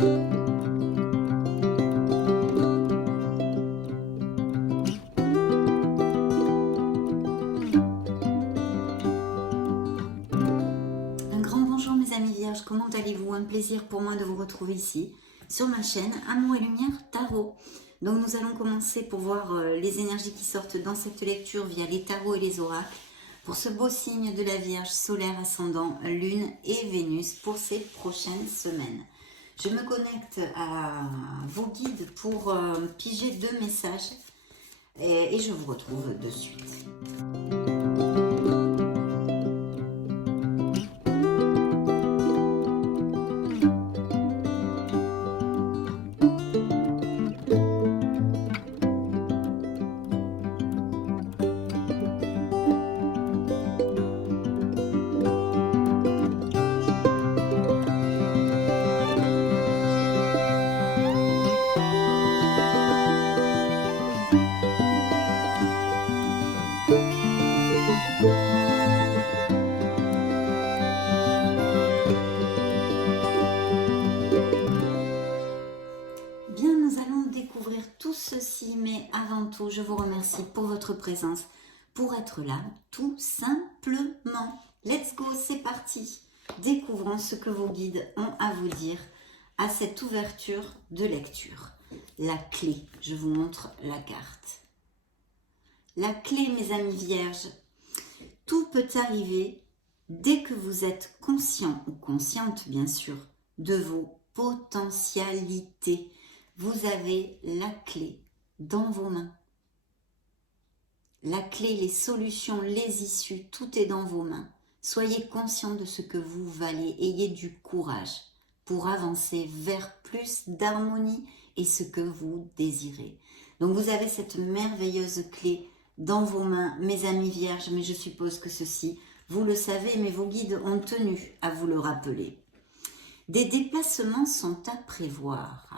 Un grand bonjour mes amis vierges, comment allez-vous? Un plaisir pour moi de vous retrouver ici sur ma chaîne Amour et Lumière Tarot. Donc nous allons commencer pour voir les énergies qui sortent dans cette lecture via les tarots et les oracles pour ce beau signe de la Vierge, solaire, ascendant, lune et Vénus pour ces prochaines semaines. Je me connecte à vos guides pour piger 2 messages et je vous retrouve de suite. Bien, nous allons découvrir tout ceci, mais avant tout, je vous remercie pour votre présence, pour être là, tout simplement. Let's go, c'est parti. Découvrons ce que vos guides ont à vous dire à cette ouverture de lecture. La clé, je vous montre la carte. La clé, mes amis vierges, tout peut arriver dès que vous êtes conscient ou consciente, bien sûr, de vos potentialités. Vous avez la clé dans vos mains. La clé, les solutions, les issues, tout est dans vos mains. Soyez conscient de ce que vous valez. Ayez du courage pour avancer vers plus d'harmonie et ce que vous désirez. Donc vous avez cette merveilleuse clé dans vos mains, mes amis vierges, mais je suppose que ceci, vous le savez, mais vos guides ont tenu à vous le rappeler. Des déplacements sont à prévoir.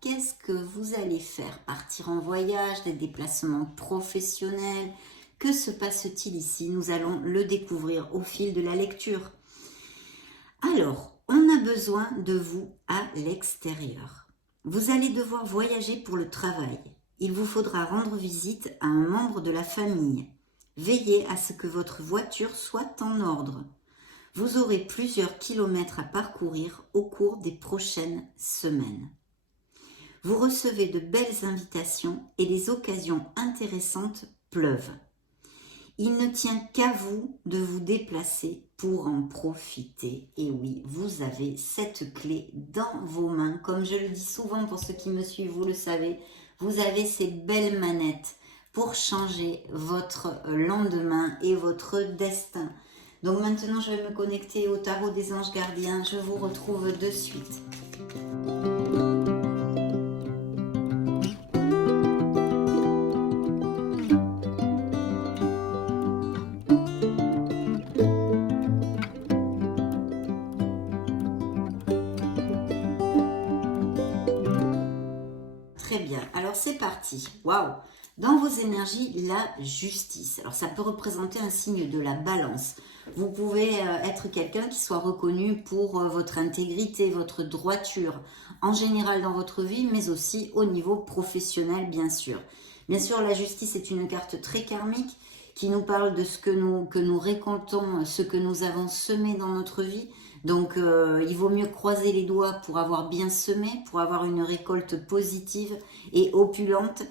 Qu'est-ce que vous allez faire? Partir en voyage, des déplacements professionnels? Que se passe-t-il ici? Nous allons le découvrir au fil de la lecture. Alors, on a besoin de vous à l'extérieur. Vous allez devoir voyager pour le travail. Il vous faudra rendre visite à un membre de la famille. Veillez à ce que votre voiture soit en ordre. Vous aurez plusieurs kilomètres à parcourir au cours des prochaines semaines. Vous recevez de belles invitations et les occasions intéressantes pleuvent. Il ne tient qu'à vous de vous déplacer pour en profiter. Et oui, vous avez cette clé dans vos mains. Comme je le dis souvent pour ceux qui me suivent, vous le savez, vous avez ces belles manettes pour changer votre lendemain et votre destin. Donc maintenant, je vais me connecter au tarot des anges gardiens. Je vous retrouve de suite. Très bien, alors c'est parti. Waouh! Dans vos énergies, la justice. Alors ça peut représenter un signe de la balance. Vous pouvez être quelqu'un qui soit reconnu pour votre intégrité, votre droiture, en général dans votre vie, mais aussi au niveau professionnel, bien sûr. Bien sûr, la justice est une carte très karmique qui nous parle de ce que nous récoltons, ce que nous avons semé dans notre vie. Donc, il vaut mieux croiser les doigts pour avoir bien semé, pour avoir une récolte positive et opulente,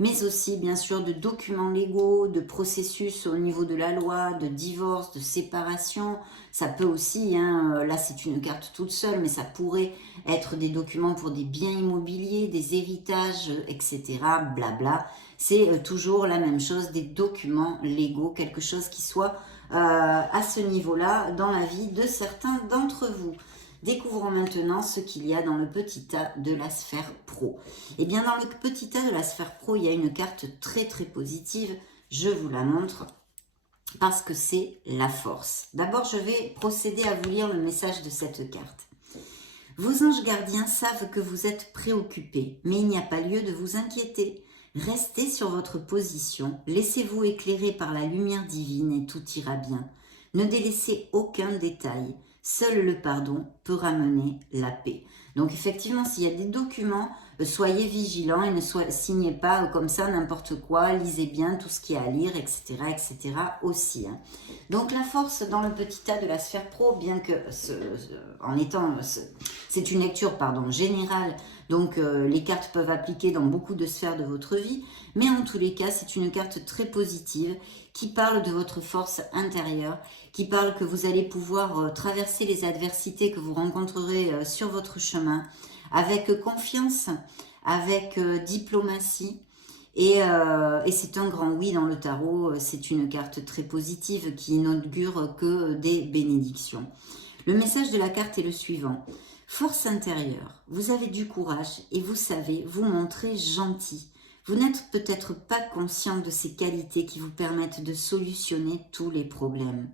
mais aussi bien sûr de documents légaux, de processus au niveau de la loi, de divorce, de séparation. Ça peut aussi, là c'est une carte toute seule, mais ça pourrait être des documents pour des biens immobiliers, des héritages, etc. Blabla. C'est toujours la même chose, des documents légaux, quelque chose qui soit à ce niveau-là dans la vie de certains d'entre vous. Découvrons maintenant ce qu'il y a dans le petit tas de la sphère pro. Eh bien, dans le petit tas de la sphère pro, il y a une carte très très positive. Je vous la montre parce que c'est la force. D'abord, je vais procéder à vous lire le message de cette carte. Vos anges gardiens savent que vous êtes préoccupés, mais il n'y a pas lieu de vous inquiéter. Restez sur votre position, laissez-vous éclairer par la lumière divine et tout ira bien. Ne délaissez aucun détail. Seul le pardon peut ramener la paix. Donc effectivement, s'il y a des documents, soyez vigilants et ne signez pas comme ça n'importe quoi, lisez bien tout ce qu'il y a à lire, etc. aussi. Hein. Donc la force dans le petit A de la sphère pro, bien que c'est une lecture générale, donc les cartes peuvent appliquer dans beaucoup de sphères de votre vie, mais en tous les cas, c'est une carte très positive qui parle de votre force intérieure, qui parle que vous allez pouvoir traverser les adversités que vous rencontrerez sur votre chemin avec confiance, avec diplomatie. Et c'est un grand oui dans le tarot, c'est une carte très positive qui n'augure que des bénédictions. Le message de la carte est le suivant. Force intérieure, vous avez du courage et vous savez vous montrer gentil. Vous n'êtes peut-être pas conscient de ces qualités qui vous permettent de solutionner tous les problèmes.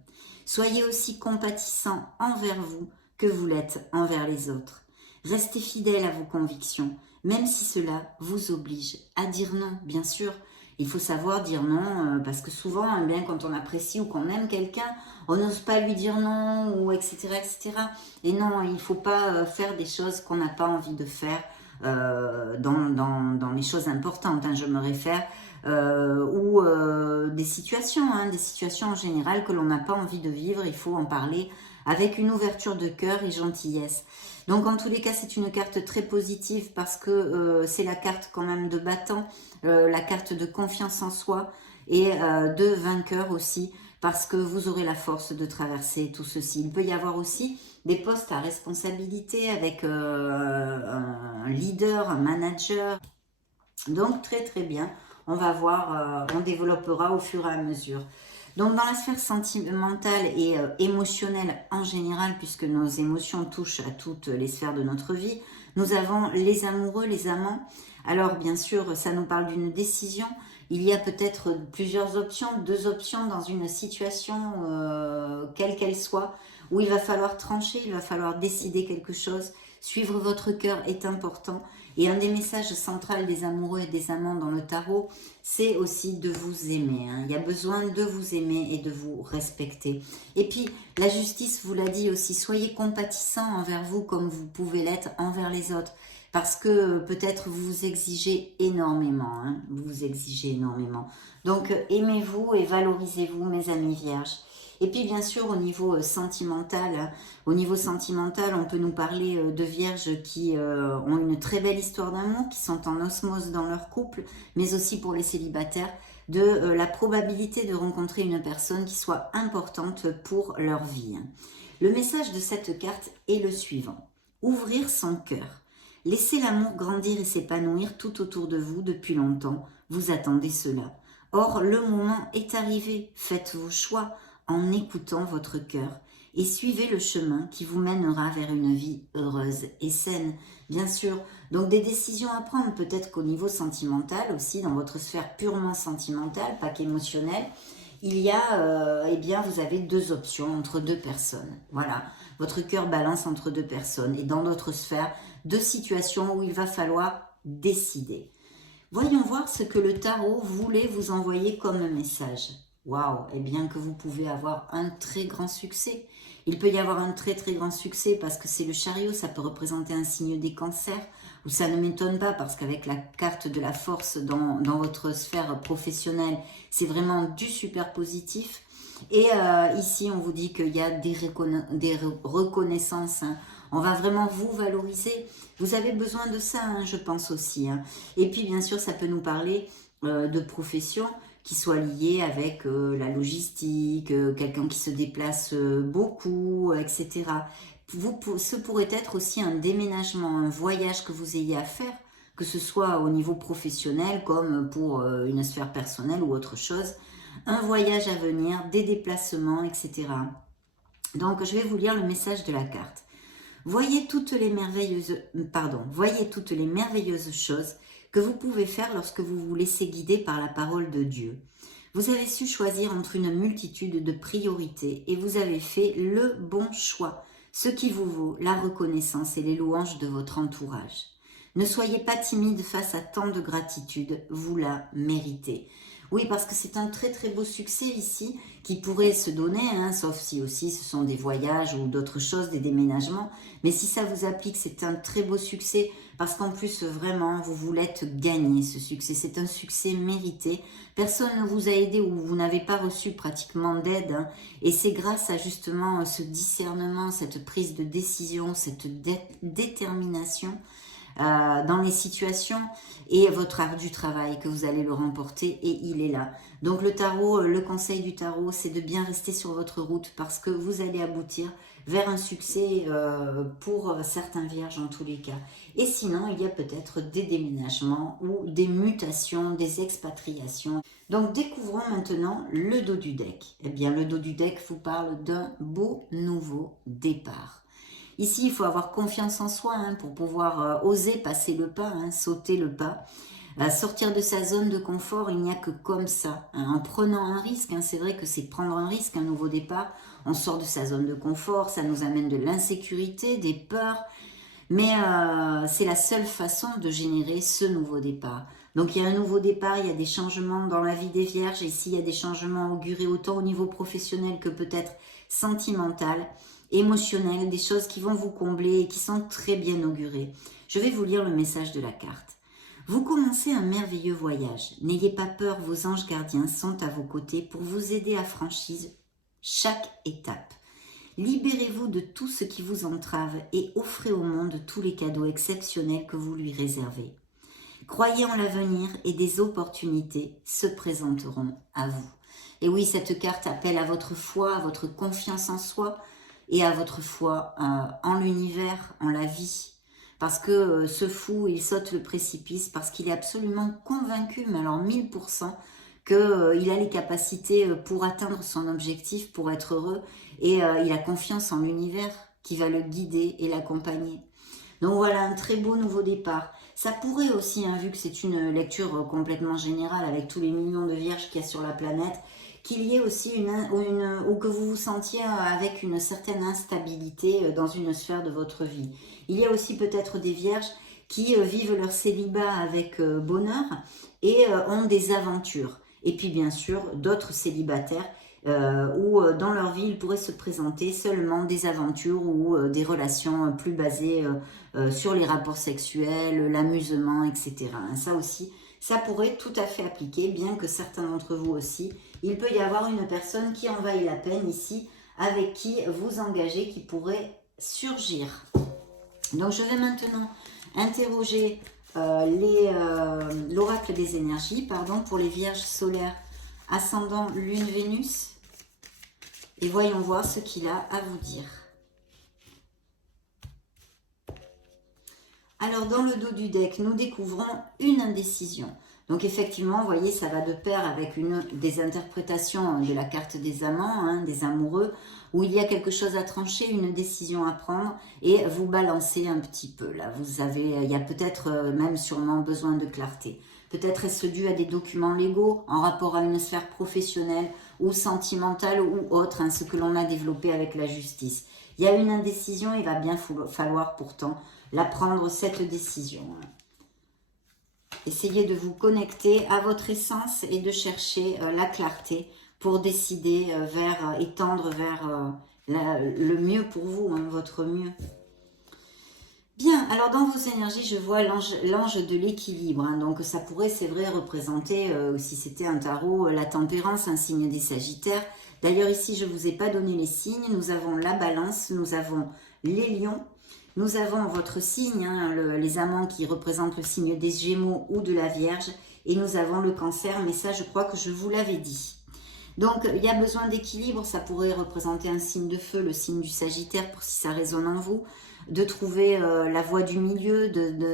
Soyez aussi compatissant envers vous que vous l'êtes envers les autres. Restez fidèle à vos convictions, même si cela vous oblige à dire non, bien sûr. Il faut savoir dire non, parce que souvent, quand on apprécie ou qu'on aime quelqu'un, on n'ose pas lui dire non, ou etc. Et non, il ne faut pas faire des choses qu'on n'a pas envie de faire dans les choses importantes, je me réfère, ou des situations en général que l'on n'a pas envie de vivre, il faut en parler avec une ouverture de cœur et gentillesse. Donc en tous les cas, c'est une carte très positive parce que c'est la carte quand même de battant, la carte de confiance en soi et de vainqueur aussi, parce que vous aurez la force de traverser tout ceci. Il peut y avoir aussi des postes à responsabilité avec un leader, un manager. Donc très très bien, on va voir, on développera au fur et à mesure. Donc dans la sphère sentimentale et émotionnelle en général, puisque nos émotions touchent à toutes les sphères de notre vie, nous avons les amoureux, les amants. Alors bien sûr, ça nous parle d'une décision. Il y a peut-être plusieurs options, 2 options dans une situation, quelle qu'elle soit, où il va falloir trancher, il va falloir décider quelque chose. Suivre votre cœur est important. Et un des messages centraux des amoureux et des amants dans le tarot, c'est aussi de vous aimer. Il y a besoin de vous aimer et de vous respecter. Et puis, la justice vous l'a dit aussi, soyez compatissants envers vous comme vous pouvez l'être envers les autres. Parce que peut-être vous vous exigez énormément. Vous vous exigez énormément. Donc, aimez-vous et valorisez-vous, mes amis vierges. Et puis bien sûr au niveau sentimental, on peut nous parler de vierges qui ont une très belle histoire d'amour, qui sont en osmose dans leur couple, mais aussi pour les célibataires, de la probabilité de rencontrer une personne qui soit importante pour leur vie. Le message de cette carte est le suivant. Ouvrir son cœur. Laissez l'amour grandir et s'épanouir tout autour de vous depuis longtemps. Vous attendez cela. Or, le moment est arrivé. Faites vos choix en écoutant votre cœur et suivez le chemin qui vous mènera vers une vie heureuse et saine. Bien sûr, donc des décisions à prendre, peut-être qu'au niveau sentimental aussi, dans votre sphère purement sentimentale, pas qu'émotionnelle, il y a, vous avez 2 options entre 2 personnes. Voilà, votre cœur balance entre 2 personnes et dans d'autres sphères, 2 situations où il va falloir décider. Voyons voir ce que le tarot voulait vous envoyer comme message. Waouh, eh bien que vous pouvez avoir un très grand succès. Il peut y avoir un très très grand succès parce que c'est le chariot, ça peut représenter un signe des cancers, ou ça ne m'étonne pas parce qu'avec la carte de la force dans votre sphère professionnelle, c'est vraiment du super positif. Et ici, on vous dit qu'il y a des reconnaissances. On va vraiment vous valoriser. Vous avez besoin de ça, je pense aussi. Et puis, bien sûr, ça peut nous parler de profession qui soit liée avec la logistique, quelqu'un qui se déplace beaucoup, etc. Ce pourrait être aussi un déménagement, un voyage que vous ayez à faire, que ce soit au niveau professionnel comme pour une sphère personnelle ou autre chose. Un voyage à venir, des déplacements, etc. Donc, je vais vous lire le message de la carte. Voyez toutes les merveilleuses choses que vous pouvez faire lorsque vous vous laissez guider par la parole de Dieu. Vous avez su choisir entre une multitude de priorités et vous avez fait le bon choix, ce qui vous vaut la reconnaissance et les louanges de votre entourage. Ne soyez pas timide face à tant de gratitude, vous la méritez. Oui, parce que c'est un très très beau succès ici qui pourrait se donner, hein, sauf si aussi ce sont des voyages ou d'autres choses, des déménagements. Mais si ça vous applique, c'est un très beau succès parce qu'en plus, vraiment, vous voulez gagner ce succès. C'est un succès mérité. Personne ne vous a aidé ou vous n'avez pas reçu pratiquement d'aide. Hein, et c'est grâce à justement ce discernement, cette prise de décision, cette détermination dans les situations et votre art du travail que vous allez le remporter et il est là. Donc le tarot, le conseil du tarot, c'est de bien rester sur votre route parce que vous allez aboutir vers un succès pour certains vierges en tous les cas. Et sinon, il y a peut-être des déménagements ou des mutations, des expatriations. Donc découvrons maintenant le dos du deck. Eh bien, le dos du deck vous parle d'un beau nouveau départ. Ici, il faut avoir confiance en soi hein, pour pouvoir oser passer le pas, hein, sauter le pas. Sortir de sa zone de confort, il n'y a que comme ça, hein, en prenant un risque. Hein, c'est vrai que c'est prendre un risque, un nouveau départ. On sort de sa zone de confort, ça nous amène de l'insécurité, des peurs. Mais c'est la seule façon de générer ce nouveau départ. Donc il y a un nouveau départ, il y a des changements dans la vie des vierges. Ici, il y a des changements augurés autant au niveau professionnel que peut-être sentimental, émotionnel, des choses qui vont vous combler et qui sont très bien augurées. Je vais vous lire le message de la carte. Vous commencez un merveilleux voyage. N'ayez pas peur, vos anges gardiens sont à vos côtés pour vous aider à franchir chaque étape. Libérez-vous de tout ce qui vous entrave et offrez au monde tous les cadeaux exceptionnels que vous lui réservez. Croyez en l'avenir et des opportunités se présenteront à vous. Et oui, cette carte appelle à votre foi, à votre confiance en soi et à votre foi en l'univers, en la vie. Parce que ce fou, il saute le précipice parce qu'il est absolument convaincu, mais alors 1000%, qu'il a les capacités pour atteindre son objectif, pour être heureux. Et il a confiance en l'univers qui va le guider et l'accompagner. Donc voilà, un très beau nouveau départ. Ça pourrait aussi, hein, vu que c'est une lecture complètement générale avec tous les millions de vierges qu'il y a sur la planète, qu'il y ait aussi ou que vous vous sentiez avec une certaine instabilité dans une sphère de votre vie. Il y a aussi peut-être des vierges qui vivent leur célibat avec bonheur et ont des aventures. Et puis bien sûr, d'autres célibataires où dans leur vie, il pourrait se présenter seulement des aventures ou des relations plus basées sur les rapports sexuels, l'amusement, etc. Ça aussi, ça pourrait tout à fait appliquer, bien que certains d'entre vous aussi, il peut y avoir une personne qui en vaille la peine ici, avec qui vous engagez, qui pourrait surgir. Donc je vais maintenant interroger l'oracle des énergies, pour les vierges solaires, ascendant lune Vénus, et voyons voir ce qu'il a à vous dire. Alors dans le dos du deck, nous découvrons une indécision. Donc effectivement, vous voyez, ça va de pair avec une des interprétations de la carte des amants, hein, des amoureux, où il y a quelque chose à trancher, une décision à prendre, et vous balancez un petit peu. Là, il y a peut-être même sûrement besoin de clarté. Peut-être est-ce dû à des documents légaux en rapport à une sphère professionnelle ou sentimentale ou autre, hein, ce que l'on a développé avec la justice. Il y a une indécision, il va bien falloir pourtant la prendre, cette décision. Essayez de vous connecter à votre essence et de chercher la clarté pour décider et tendre vers le mieux pour vous, hein, votre mieux. Bien, alors dans vos énergies, je vois l'ange de l'équilibre. Hein, donc ça pourrait, c'est vrai, représenter, si c'était un tarot, la tempérance, un signe des Sagittaires. D'ailleurs ici, je ne vous ai pas donné les signes. Nous avons la balance, nous avons les lions. Nous avons votre signe, hein, les amants qui représentent le signe des Gémeaux ou de la Vierge. Et nous avons le Cancer, mais ça, je crois que je vous l'avais dit. Donc, il y a besoin d'équilibre. Ça pourrait représenter un signe de feu, le signe du Sagittaire, pour si ça résonne en vous. De trouver la voie du milieu,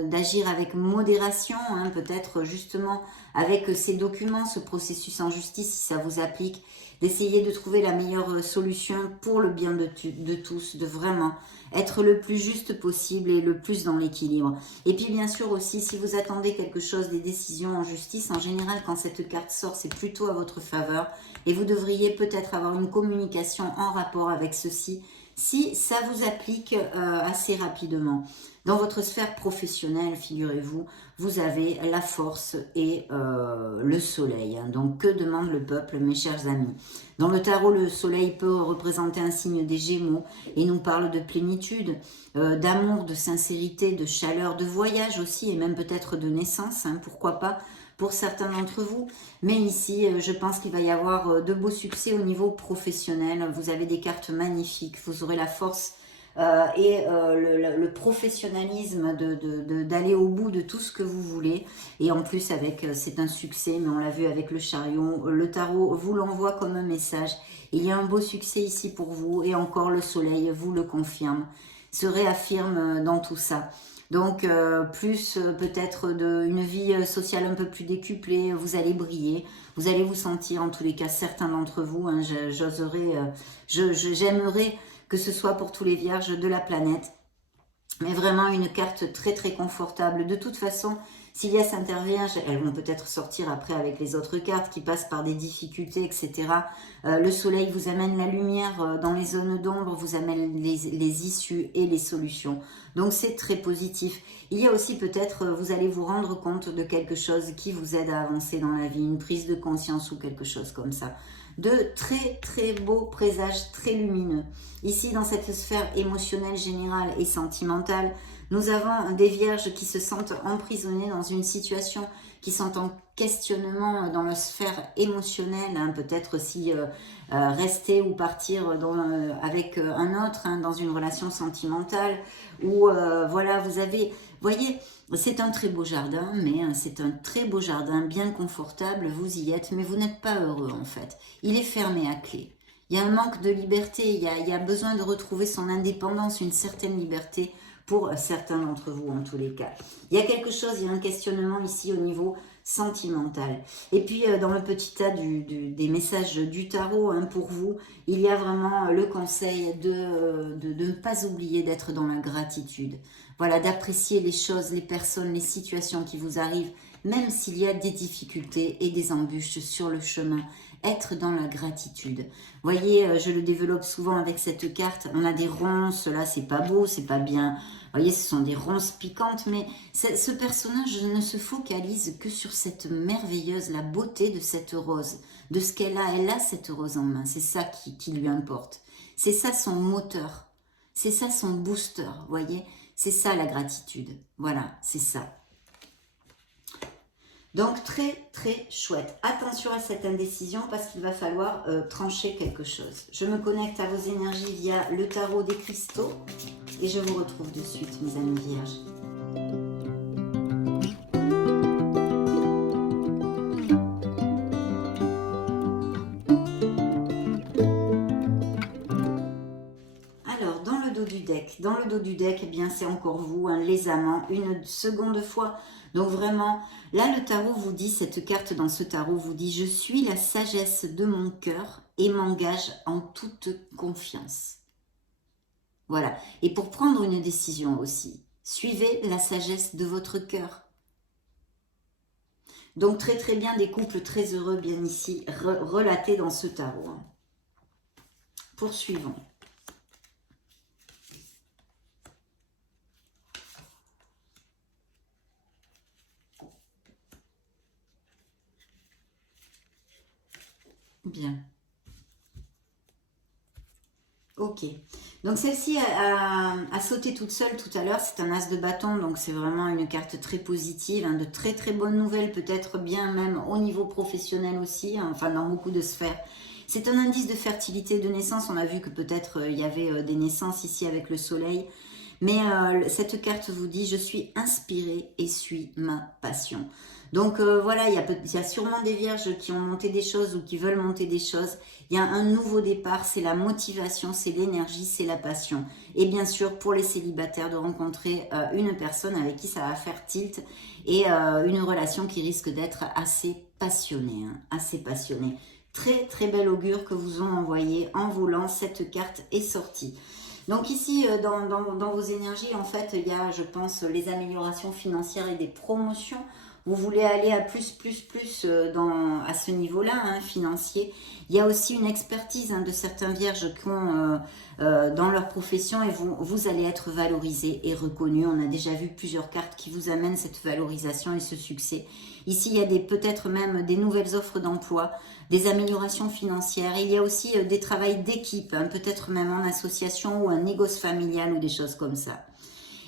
d'agir avec modération, hein, peut-être justement avec ces documents, ce processus en justice, si ça vous applique. D'essayer de trouver la meilleure solution pour le bien de tous, de vraiment être le plus juste possible et le plus dans l'équilibre. Et puis bien sûr aussi, si vous attendez quelque chose, des décisions en justice, en général quand cette carte sort, c'est plutôt à votre faveur et vous devriez peut-être avoir une communication en rapport avec ceci si ça vous applique assez rapidement. Dans votre sphère professionnelle, figurez-vous, vous avez la force et le soleil. Hein. Donc, que demande le peuple, mes chers amis? Dans le tarot, le soleil peut représenter un signe des Gémeaux et nous parle de plénitude, d'amour, de sincérité, de chaleur, de voyage aussi, et même peut-être de naissance, hein, pourquoi pas, pour certains d'entre vous. Mais ici, je pense qu'il va y avoir de beaux succès au niveau professionnel. Vous avez des cartes magnifiques, vous aurez la force le professionnalisme d'aller au bout de tout ce que vous voulez. Et en plus, c'est un succès, mais on l'a vu avec le chariot. Le tarot vous l'envoie comme un message. Il y a un beau succès ici pour vous. Et encore, le soleil vous le confirme, se réaffirme dans tout ça. Donc, peut-être une vie sociale un peu plus décuplée, vous allez briller, vous allez vous sentir, en tous les cas, certains d'entre vous, hein, j'aimerais que ce soit pour tous les vierges de la planète, mais vraiment une carte très très confortable. De toute façon, si les intervierges, elles vont peut-être sortir après avec les autres cartes qui passent par des difficultés, etc. Le soleil vous amène la lumière dans les zones d'ombre, vous amène les issues et les solutions. Donc c'est très positif. Il y a aussi peut-être, vous allez vous rendre compte de quelque chose qui vous aide à avancer dans la vie, une prise de conscience ou quelque chose comme ça. De très très beaux présages très lumineux. Ici, dans cette sphère émotionnelle générale et sentimentale, nous avons des vierges qui se sentent emprisonnées dans une situation, qui sont en questionnement dans la sphère émotionnelle, hein, peut-être aussi rester ou partir avec un autre, hein, dans une relation sentimentale, ou voilà, voyez, c'est un très beau jardin, mais c'est un très beau jardin, bien confortable, vous y êtes, mais vous n'êtes pas heureux en fait. Il est fermé à clé. Il y a un manque de liberté, il y a besoin de retrouver son indépendance, une certaine liberté pour certains d'entre vous en tous les cas. Il y a quelque chose, il y a un questionnement ici au niveau sentimental. Et puis dans le petit tas des messages du tarot, hein, pour vous, il y a vraiment le conseil de ne pas oublier d'être dans la gratitude. Voilà, d'apprécier les choses, les personnes, les situations qui vous arrivent, même s'il y a des difficultés et des embûches sur le chemin. Être dans la gratitude. Voyez, je le développe souvent avec cette carte. On a des ronces, là, c'est pas beau, c'est pas bien. Voyez, ce sont des ronces piquantes, mais ce personnage ne se focalise que sur cette merveilleuse, la beauté de cette rose, de ce qu'elle a. Elle a cette rose en main, c'est ça qui lui importe. C'est ça son moteur, c'est ça son booster, voyez. C'est ça la gratitude, voilà, c'est ça. Donc très très chouette. Attention à cette indécision parce qu'il va falloir trancher quelque chose. Je me connecte à vos énergies via le tarot des cristaux et je vous retrouve de suite mes amis vierges. Alors dans le dos du deck, eh bien c'est encore vous, hein, les amants, une seconde fois. Donc vraiment, là le tarot vous dit, cette carte dans ce tarot vous dit « Je suis la sagesse de mon cœur et m'engage en toute confiance ». Voilà. Et pour prendre une décision aussi, suivez la sagesse de votre cœur. Donc très très bien, des couples très heureux bien ici, relatés dans ce tarot. Hein. Poursuivons. Bien. Ok. Donc celle-ci a sauté toute seule tout à l'heure. C'est un as de bâton, donc c'est vraiment une carte très positive, hein, de très très bonnes nouvelles, peut-être bien même au niveau professionnel aussi, hein, enfin dans beaucoup de sphères. C'est un indice de fertilité de naissance. On a vu que peut-être il y avait des naissances ici avec le soleil. Mais cette carte vous dit « Je suis inspirée et suis ma passion ». Donc voilà, il y a sûrement des vierges qui ont monté des choses ou qui veulent monter des choses. Il y a un nouveau départ, c'est la motivation, c'est l'énergie, c'est la passion. Et bien sûr, pour les célibataires, de rencontrer une personne avec qui ça va faire tilt et une relation qui risque d'être assez passionnée. Hein, assez passionnée. Très très bel augure que vous ont envoyé en volant, cette carte est sortie. Donc ici, dans vos énergies, en fait, il y a, je pense, les améliorations financières et des promotions. vous voulez aller à plus à ce niveau-là, hein, financier. Il y a aussi une expertise, hein, de certains vierges qui ont dans leur profession et vous allez être valorisé et reconnu. On a déjà vu plusieurs cartes qui vous amènent cette valorisation et ce succès. Ici, il y a peut-être même des nouvelles offres d'emploi, des améliorations financières. Il y a aussi des travails d'équipe, hein, peut-être même en association ou un négoce familial ou des choses comme ça.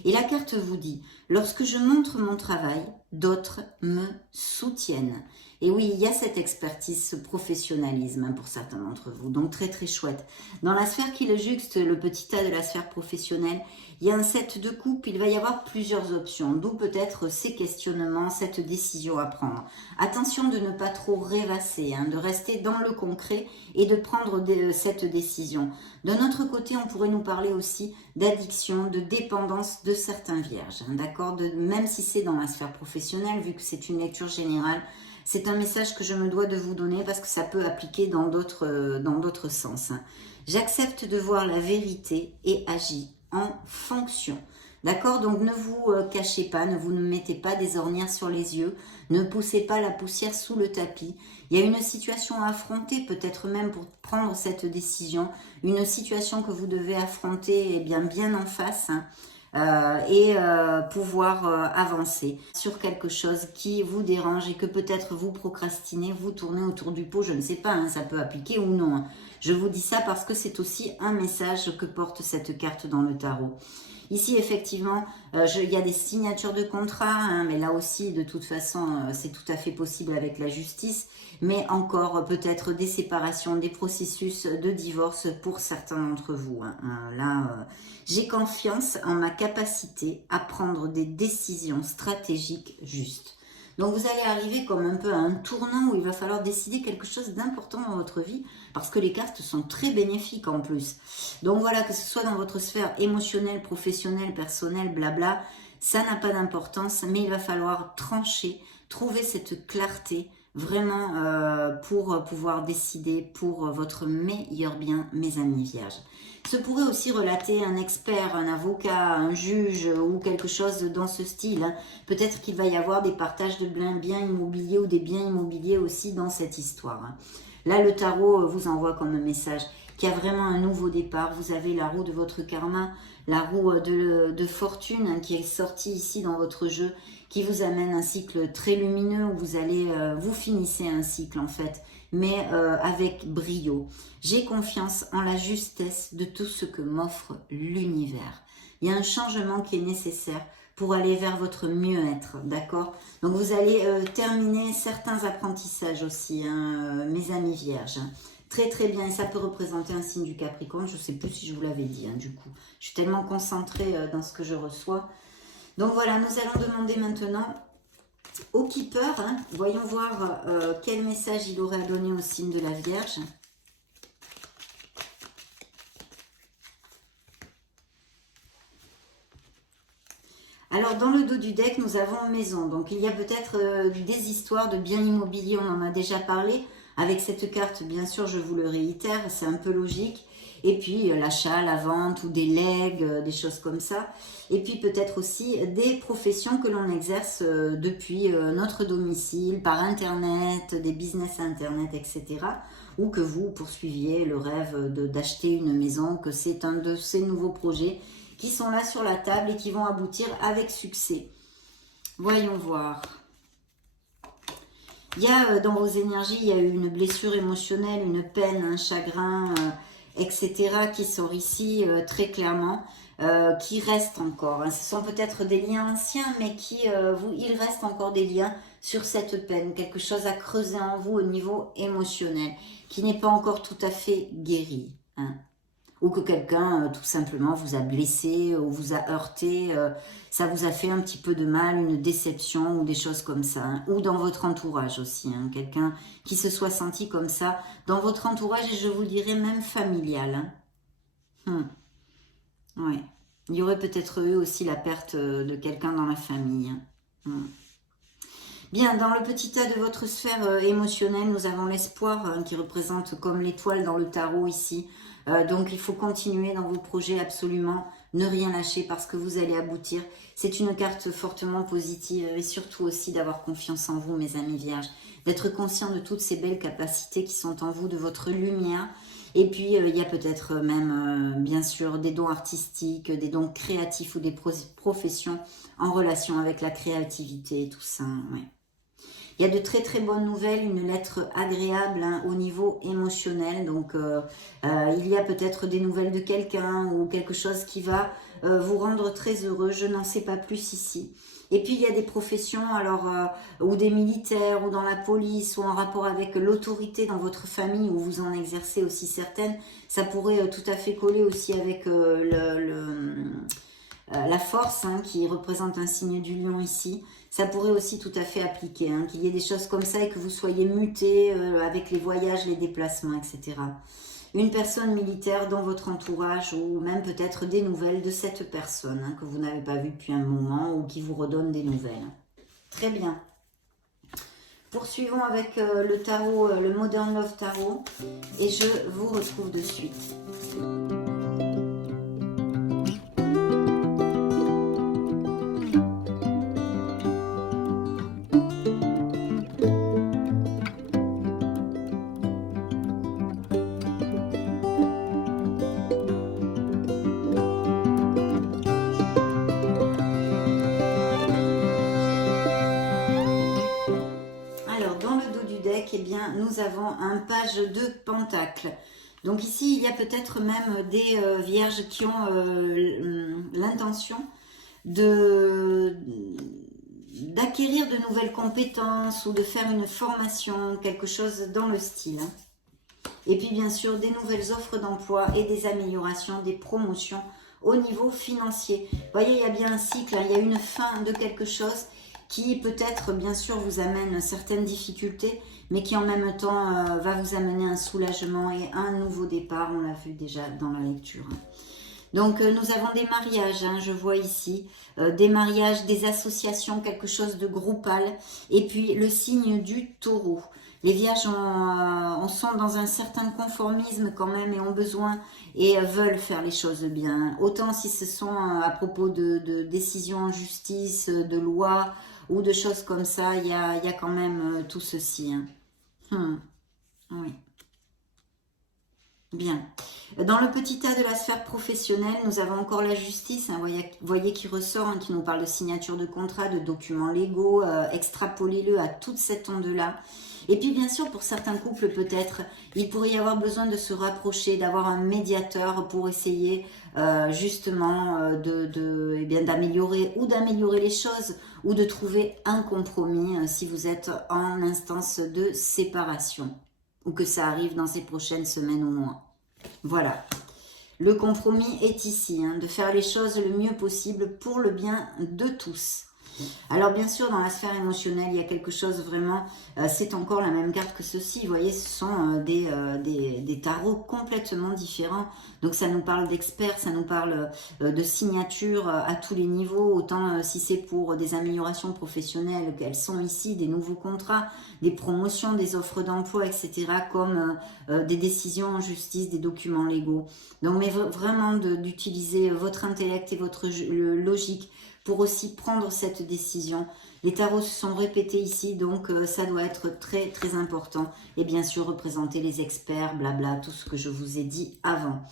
Et la carte vous dit, lorsque je montre mon travail, d'autres me soutiennent. Et oui, il y a cette expertise, ce professionnalisme, hein, pour certains d'entre vous. Donc très très chouette. Dans la sphère qui le juxte, le petit A de la sphère professionnelle, il y a un 7 de coupe, il va y avoir plusieurs options. D'où peut-être ces questionnements, cette décision à prendre. Attention de ne pas trop rêvasser, hein, de rester dans le concret et de prendre cette décision. D'un autre côté, on pourrait nous parler aussi d'addiction, de dépendance de certains vierges, hein, d'accord, même si c'est dans la sphère professionnelle, vu que c'est une lecture générale, c'est un message que je me dois de vous donner parce que ça peut appliquer dans d'autres sens. Hein. J'accepte de voir la vérité et agis en fonction. D'accord? Donc ne vous cachez pas, ne vous mettez pas des ornières sur les yeux, ne poussez pas la poussière sous le tapis. Il y a une situation à affronter, peut-être même pour prendre cette décision, une situation que vous devez affronter bien en face, hein, pouvoir avancer sur quelque chose qui vous dérange et que peut-être vous procrastinez, vous tournez autour du pot, je ne sais pas, hein, ça peut appliquer ou non. Hein. Je vous dis ça parce que c'est aussi un message que porte cette carte dans le tarot. Ici, effectivement, il y a des signatures de contrat, hein, mais là aussi, de toute façon, c'est tout à fait possible avec la justice, mais encore peut-être des séparations, des processus de divorce pour certains d'entre vous. Hein. J'ai confiance en ma capacité à prendre des décisions stratégiques justes. Donc vous allez arriver comme un peu à un tournant où il va falloir décider quelque chose d'important dans votre vie parce que les cartes sont très bénéfiques en plus. Donc voilà, que ce soit dans votre sphère émotionnelle, professionnelle, personnelle, blabla, ça n'a pas d'importance, mais il va falloir trancher, trouver cette clarté vraiment pour pouvoir décider pour votre meilleur bien, mes amis vierges. Ce pourrait aussi relater un expert, un avocat, un juge ou quelque chose dans ce style. Hein. Peut-être qu'il va y avoir des partages de biens immobiliers ou des biens immobiliers aussi dans cette histoire. Hein. Là, le tarot vous envoie comme un message qu'il y a vraiment un nouveau départ. Vous avez la roue de votre karma, la roue de fortune, hein, qui est sortie ici dans votre jeu, qui vous amène un cycle très lumineux où vous finissez un cycle en fait, mais avec brio. J'ai confiance en la justesse de tout ce que m'offre l'univers. Il y a un changement qui est nécessaire pour aller vers votre mieux-être, d'accord? Donc vous allez terminer certains apprentissages aussi, hein, mes amis vierges. Très très bien, et ça peut représenter un signe du Capricorne, je ne sais plus si je vous l'avais dit, hein, du coup. Je suis tellement concentrée dans ce que je reçois. Donc voilà, nous allons demander maintenant au Keeper, hein, voyons voir quel message il aurait à donner au signe de la Vierge. Alors, dans le dos du deck, nous avons maison. Donc, il y a peut-être des histoires de biens immobiliers, on en a déjà parlé. Avec cette carte, bien sûr, je vous le réitère, c'est un peu logique. Et puis, l'achat, la vente ou des legs, des choses comme ça. Et puis, peut-être aussi des professions que l'on exerce depuis notre domicile, par Internet, des business Internet, etc. Ou que vous poursuiviez le rêve d'acheter une maison, que c'est un de ces nouveaux projets qui sont là sur la table et qui vont aboutir avec succès. Voyons voir. Il y a dans vos énergies, il y a eu une blessure émotionnelle, une peine, un chagrin, etc. qui sort ici très clairement, qui restent encore. Hein. Ce sont peut-être des liens anciens, mais il reste encore des liens sur cette peine, quelque chose à creuser en vous au niveau émotionnel, qui n'est pas encore tout à fait guéri. Hein. Ou que quelqu'un tout simplement vous a blessé ou vous a heurté, ça vous a fait un petit peu de mal, une déception ou des choses comme ça. Hein. Ou dans votre entourage aussi, hein. Quelqu'un qui se soit senti comme ça dans votre entourage et je vous dirais même familial. Hein. Ouais. Il y aurait peut-être eu aussi la perte de quelqu'un dans la famille. Hein. Bien, dans le petit tas de votre sphère émotionnelle, nous avons l'espoir hein, qui représente comme l'étoile dans le tarot ici. Donc, il faut continuer dans vos projets absolument. ne rien lâcher parce que vous allez aboutir. C'est une carte fortement positive et surtout aussi d'avoir confiance en vous, mes amis vierges. D'être conscient de toutes ces belles capacités qui sont en vous, de votre lumière. Et puis, il y a peut-être même, bien sûr, des dons artistiques, des dons créatifs ou des professions en relation avec la créativité et tout ça. Ouais. Il y a de très très bonnes nouvelles, une lettre agréable hein, au niveau émotionnel. Donc, il y a peut-être des nouvelles de quelqu'un ou quelque chose qui va vous rendre très heureux. Je n'en sais pas plus ici. Et puis, il y a des professions, alors, ou des militaires, ou dans la police, ou en rapport avec l'autorité dans votre famille, où vous en exercez aussi certaines. Ça pourrait tout à fait coller aussi avec la force, hein, qui représente un signe du lion ici. Ça pourrait aussi tout à fait appliquer, hein, qu'il y ait des choses comme ça et que vous soyez muté avec les voyages, les déplacements, etc. Une personne militaire dans votre entourage ou même peut-être des nouvelles de cette personne hein, que vous n'avez pas vue depuis un moment ou qui vous redonne des nouvelles. Très bien. Poursuivons avec le tarot, le Modern Love Tarot et je vous retrouve de suite. Eh bien, nous avons un page de pentacle. Donc ici, il y a peut-être même des vierges qui ont l'intention d'acquérir de nouvelles compétences ou de faire une formation, quelque chose dans le style. Et puis bien sûr, des nouvelles offres d'emploi et des améliorations, des promotions au niveau financier. Vous voyez, il y a bien un cycle, hein, il y a une fin de quelque chose qui peut-être, bien sûr, vous amène certaines difficultés, mais qui en même temps va vous amener un soulagement et un nouveau départ, on l'a vu déjà dans la lecture. Donc nous avons des mariages, hein, je vois ici, des mariages, des associations, quelque chose de groupal, et puis le signe du taureau. Les vierges on sont dans un certain conformisme quand même et ont besoin et veulent faire les choses bien. Autant si ce sont à propos de décisions en justice, de lois ou de choses comme ça, il y a quand même tout ceci. Hein. Oui. Bien. Dans le petit tas de la sphère professionnelle, nous avons encore la justice, hein, voyez qui ressort, hein, qui nous parle de signature de contrat, de documents légaux, extrapolez-le à toute cette onde-là. Et puis bien sûr, pour certains couples peut-être, il pourrait y avoir besoin de se rapprocher, d'avoir un médiateur pour essayer justement eh bien, d'améliorer les choses ou de trouver un compromis si vous êtes en instance de séparation ou que ça arrive dans ces prochaines semaines ou mois. Voilà. Le compromis est ici, hein, de faire les choses le mieux possible pour le bien de tous. Alors bien sûr, dans la sphère émotionnelle, il y a quelque chose vraiment, c'est encore la même carte que ceci, vous voyez, ce sont des tarots complètement différents. Donc ça nous parle d'experts, ça nous parle de signatures à tous les niveaux, autant si c'est pour des améliorations professionnelles qu'elles sont ici, des nouveaux contrats, des promotions, des offres d'emploi, etc., comme des décisions en justice, des documents légaux. Donc mais vraiment d'utiliser votre intellect et votre logique pour aussi prendre cette décision. Les tarots se sont répétés ici, donc ça doit être très très important. Et bien sûr, représenter les experts, blabla, tout ce que je vous ai dit avant.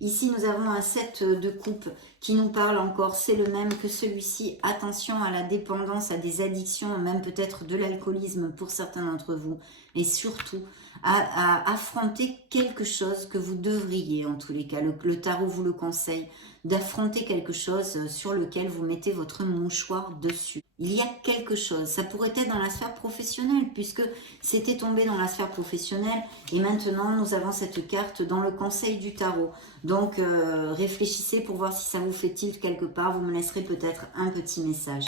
Ici, nous avons un 7 de coupe qui nous parle encore, c'est le même que celui-ci. Attention à la dépendance, à des addictions, même peut-être de l'alcoolisme pour certains d'entre vous. Et surtout, à affronter quelque chose que vous devriez, en tous les cas. Le tarot vous le conseille, d'affronter quelque chose sur lequel vous mettez votre mouchoir dessus. Il y a quelque chose, ça pourrait être dans la sphère professionnelle, puisque c'était tombé dans la sphère professionnelle, et maintenant nous avons cette carte dans le conseil du tarot. Donc réfléchissez pour voir si ça vous fait tilt quelque part, vous me laisserez peut-être un petit message.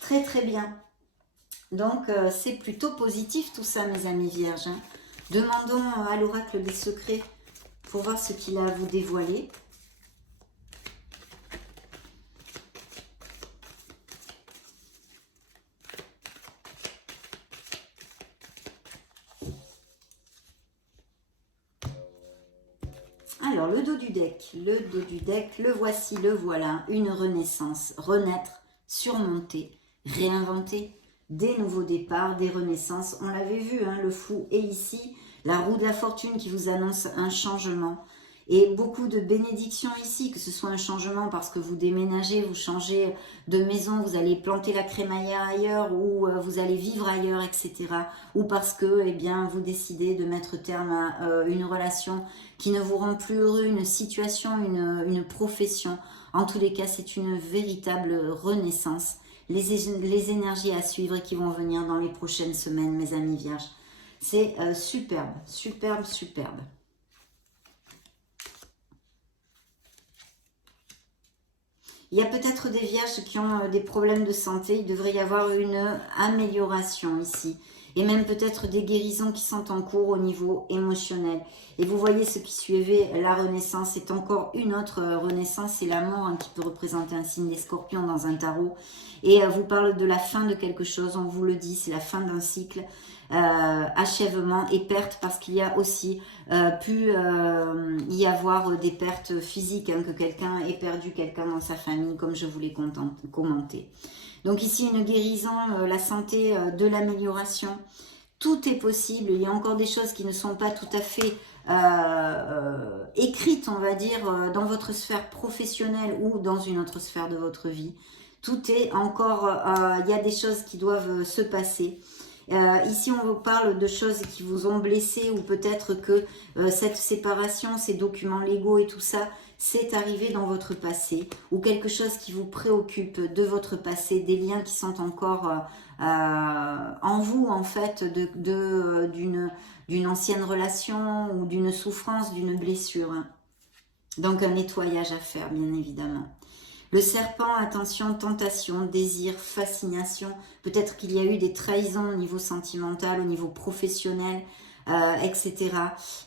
Très très bien. Donc c'est plutôt positif tout ça, mes amis vierges. Hein. Demandons à l'oracle des secrets pour voir ce qu'il a à vous dévoiler. Alors, le dos du deck, le voici, le voilà, une renaissance, renaître, surmonter, réinventer, des nouveaux départs, des renaissances. On l'avait vu, hein, le fou est ici, la roue de la fortune qui vous annonce un changement. Et beaucoup de bénédictions ici, que ce soit un changement parce que vous déménagez, vous changez de maison, vous allez planter la crémaillère ailleurs ou vous allez vivre ailleurs, etc. Ou parce que eh bien, vous décidez de mettre terme à une relation qui ne vous rend plus heureux, une situation, une profession. En tous les cas, c'est une véritable renaissance. Les énergies à suivre qui vont venir dans les prochaines semaines, mes amis vierges. C'est superbe, superbe, superbe. Il y a peut-être des vierges qui ont des problèmes de santé. Il devrait y avoir une amélioration ici. Et même peut-être des guérisons qui sont en cours au niveau émotionnel. Et vous voyez ce qui suivait la renaissance. C'est encore une autre renaissance. C'est la mort hein, qui peut représenter un signe des scorpions dans un tarot. Et vous parle de la fin de quelque chose. On vous le dit, c'est la fin d'un cycle. Achèvement et perte parce qu'il y a aussi pu y avoir des pertes physiques, hein, que quelqu'un ait perdu quelqu'un dans sa famille comme je vous l'ai commenté. Donc ici une guérison, la santé, de l'amélioration, tout est possible. Il y a encore des choses qui ne sont pas tout à fait écrites, on va dire, dans votre sphère professionnelle ou dans une autre sphère de votre vie. Tout est encore, il y a des choses qui doivent se passer. Ici, on vous parle de choses qui vous ont blessé ou peut-être que cette séparation, ces documents légaux et tout ça, c'est arrivé dans votre passé ou quelque chose qui vous préoccupe de votre passé, des liens qui sont encore en vous en fait d'une ancienne relation ou d'une souffrance, d'une blessure. Donc un nettoyage à faire, bien évidemment. Le serpent, attention, tentation, désir, fascination. Peut-être qu'il y a eu des trahisons au niveau sentimental, au niveau professionnel, etc.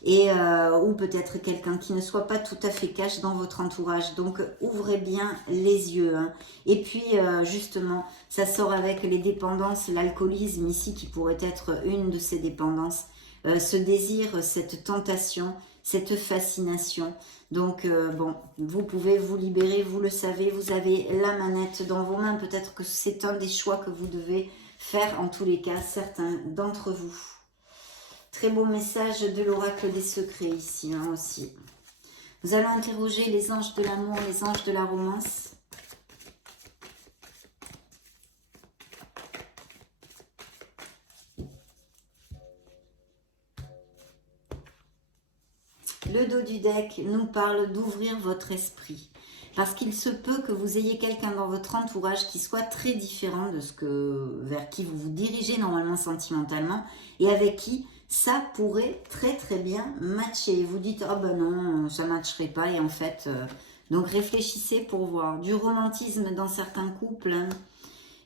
Et, ou peut-être quelqu'un qui ne soit pas tout à fait cash dans votre entourage. Donc, ouvrez bien les yeux. Hein. Et puis, justement, ça sort avec les dépendances, l'alcoolisme ici, qui pourrait être une de ces dépendances. Ce désir, cette tentation, cette fascination. Donc, bon, vous pouvez vous libérer, vous le savez, vous avez la manette dans vos mains. Peut-être que c'est un des choix que vous devez faire, en tous les cas, certains d'entre vous. Très beau message de l'oracle des secrets ici, hein, aussi. Nous allons interroger les anges de l'amour, les anges de la romance. Le dos du deck nous parle d'ouvrir votre esprit. Parce qu'il se peut que vous ayez quelqu'un dans votre entourage qui soit très différent de vers qui vous vous dirigez normalement sentimentalement et avec qui ça pourrait très très bien matcher. Vous dites, oh ben non, ça ne matcherait pas et en fait, donc réfléchissez pour voir. Du romantisme dans certains couples hein,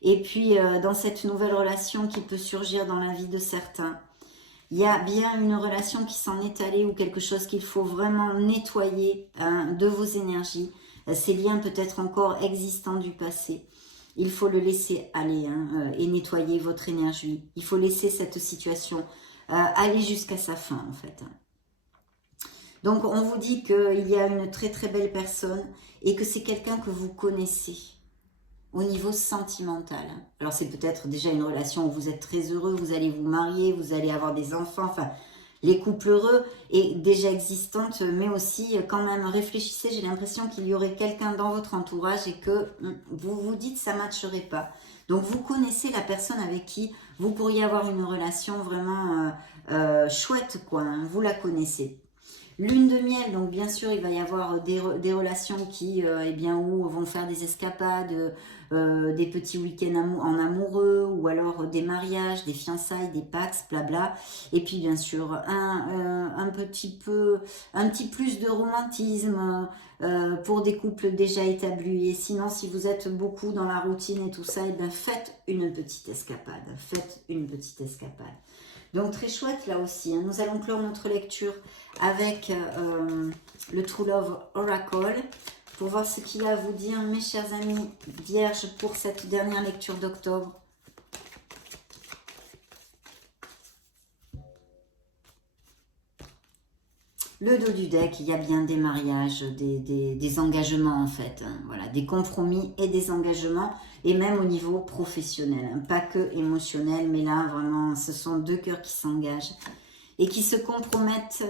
et puis dans cette nouvelle relation qui peut surgir dans la vie de certains. Il y a bien une relation qui s'en est allée ou quelque chose qu'il faut vraiment nettoyer hein, de vos énergies. Ces liens peut-être encore existants du passé. Il faut le laisser aller hein, et nettoyer votre énergie. Il faut laisser cette situation aller jusqu'à sa fin en fait. Donc on vous dit qu'il y a une très très belle personne et que c'est quelqu'un que vous connaissez. Au niveau sentimental. Alors c'est peut-être déjà une relation où vous êtes très heureux, vous allez vous marier, vous allez avoir des enfants, enfin les couples heureux est déjà existante, mais aussi quand même réfléchissez, j'ai l'impression qu'il y aurait quelqu'un dans votre entourage et que vous vous dites ça ne matcherait pas. Donc vous connaissez la personne avec qui vous pourriez avoir une relation vraiment chouette, quoi, hein, vous la connaissez. Lune de miel, donc bien sûr il va y avoir des relations qui eh bien, où vont faire des escapades, des petits week-ends en amoureux ou alors des mariages, des fiançailles, des pax, blabla. Et puis bien sûr un petit plus de romantisme pour des couples déjà établis. Et sinon si vous êtes beaucoup dans la routine et tout ça, eh bien, faites une petite escapade. Faites une petite escapade. Donc très chouette là aussi. Hein. Nous allons clore notre lecture avec le True Love Oracle pour voir ce qu'il y a à vous dire, mes chers amis vierges, pour cette dernière lecture d'octobre. Le dos du deck, il y a bien des mariages, des engagements en fait. Hein, voilà, des compromis et des engagements, et même au niveau professionnel. Hein, pas que émotionnel, mais là vraiment, ce sont deux cœurs qui s'engagent et qui se compromettent.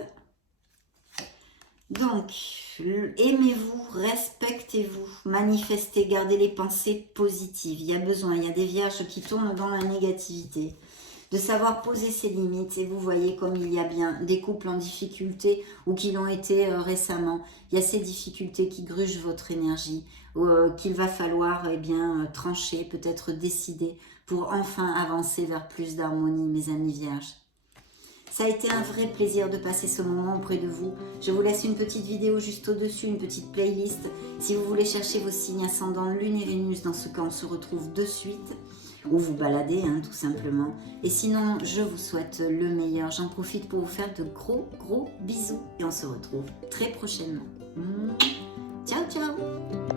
Donc, aimez-vous, respectez-vous, manifestez, gardez les pensées positives. Il y a besoin, il y a des vierges qui tournent dans la négativité. De savoir poser ses limites, et vous voyez comme il y a bien des couples en difficulté ou qui l'ont été récemment. Il y a ces difficultés qui grugent votre énergie, qu'il va falloir trancher, peut-être décider pour enfin avancer vers plus d'harmonie, mes amis vierges. Ça a été un vrai plaisir de passer ce moment auprès de vous. Je vous laisse une petite vidéo juste au-dessus, une petite playlist. Si vous voulez chercher vos signes ascendants, Lune et Vénus, dans ce cas, on se retrouve de suite. Ou vous baladez, hein, tout simplement. Et sinon, je vous souhaite le meilleur. J'en profite pour vous faire de gros bisous. Et on se retrouve très prochainement. Ciao, ciao!